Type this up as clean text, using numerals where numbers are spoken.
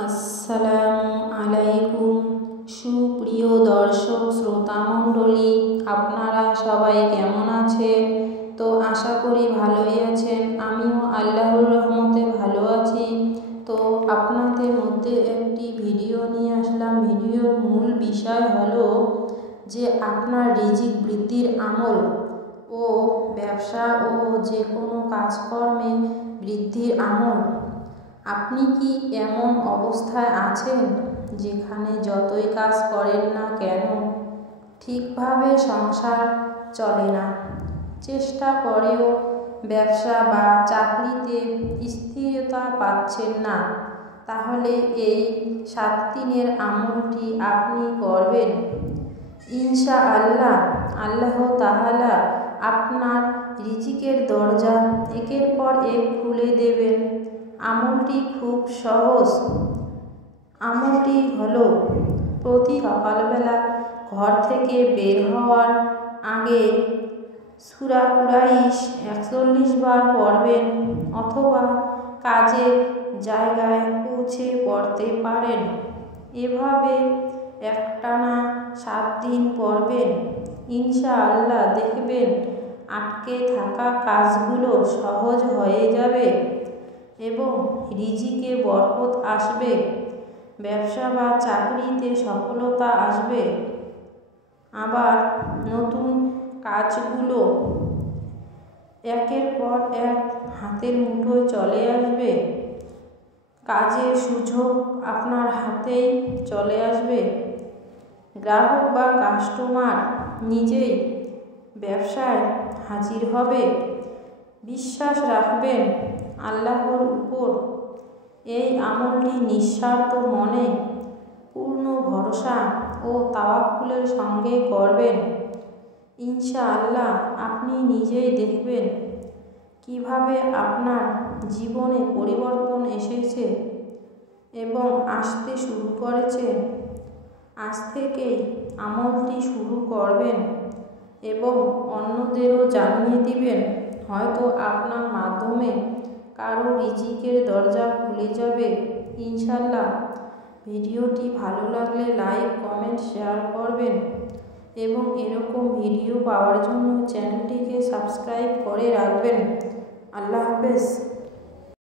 আসসালামু আলাইকুম। সুপ্রিয় দর্শক শ্রোতা মণ্ডলী, আপনারা সবাই কেমন আছেন? তো আশা করি ভালোই আছেন। আমিও আল্লাহর রহমতে ভালো আছি। তো আপনাদের মধ্যে একটি ভিডিও নিয়ে আসলাম। ভিডিওর মূল বিষয় হলো যে আপনার রিজিক বৃদ্ধির আমল ও ব্যবসা ও যে কোনো কাজকর্মে বৃদ্ধির আমল। আপনি কি এমন অবস্থায় আছেন যেখানে যতই কাজ করেন না কেন ঠিকভাবে সংসার চলে না, চেষ্টা করেও ব্যবসা বা চাকরিতে স্থিরতা পাচ্ছেন না? তাহলে এই 7 দিনের আমলটি আপনি করবেন। ইনশাআল্লাহ আল্লাহ তাআলা আপনার রিজিকের দরজা একের পর এক খুলে দেবেন। আমলটি খুব সহজ। আমলটি হলো প্রতি সকালবেলা ঘর থেকে বের হওয়ার আগে সূরা কুরাইশ 41 বার পড়বেন, অথবা কাজের জায়গায় পৌঁছে পড়তে পারেন। এভাবে একটানা 7 দিন পড়বেন। ইনশাআল্লাহ দেখবেন আটকে থাকা কাজগুলো সহজ হয়ে যাবে এবং রিজিকে বরকত আসবে, ব্যবসা বা চাকরিতে সফলতা আসবে। আবার নতুন কাজগুলো একের পর এক হাতের মুঠোয় চলে আসবে। কাজের সুযোগ আপনার হাতেই চলে আসবে। গ্রাহক বা কাস্টমার নিজেই ব্যবসায় হাজির হবে। বিশ্বাস রাখবেন আল্লাহর উপর। এই আমলটি নিঃস্বার্থ মনে, পূর্ণ ভরসা ও তাওয়াক্কুলের সঙ্গে করবেন। ইনশাআল্লাহ আপনি নিজেই দেখবেন কিভাবে আপনার জীবনে পরিবর্তন এসেছে এবং আসতে শুরু করেছে। আজ থেকেই আমলটি শুরু করবেন এবং অন্যদেরও জানিয়ে দিবেন। হয়তো আপনার মাধ্যমে কারো রিজিকের দরজা খুলে যাবে ইনশাআল্লাহ। ভিডিওটি ভালো লাগলে লাইক, কমেন্ট, শেয়ার করবেন এবং এরকম ভিডিও পাওয়ার জন্য চ্যানেলটিকে সাবস্ক্রাইব করে রাখবেন। আল্লাহ হাফেজ।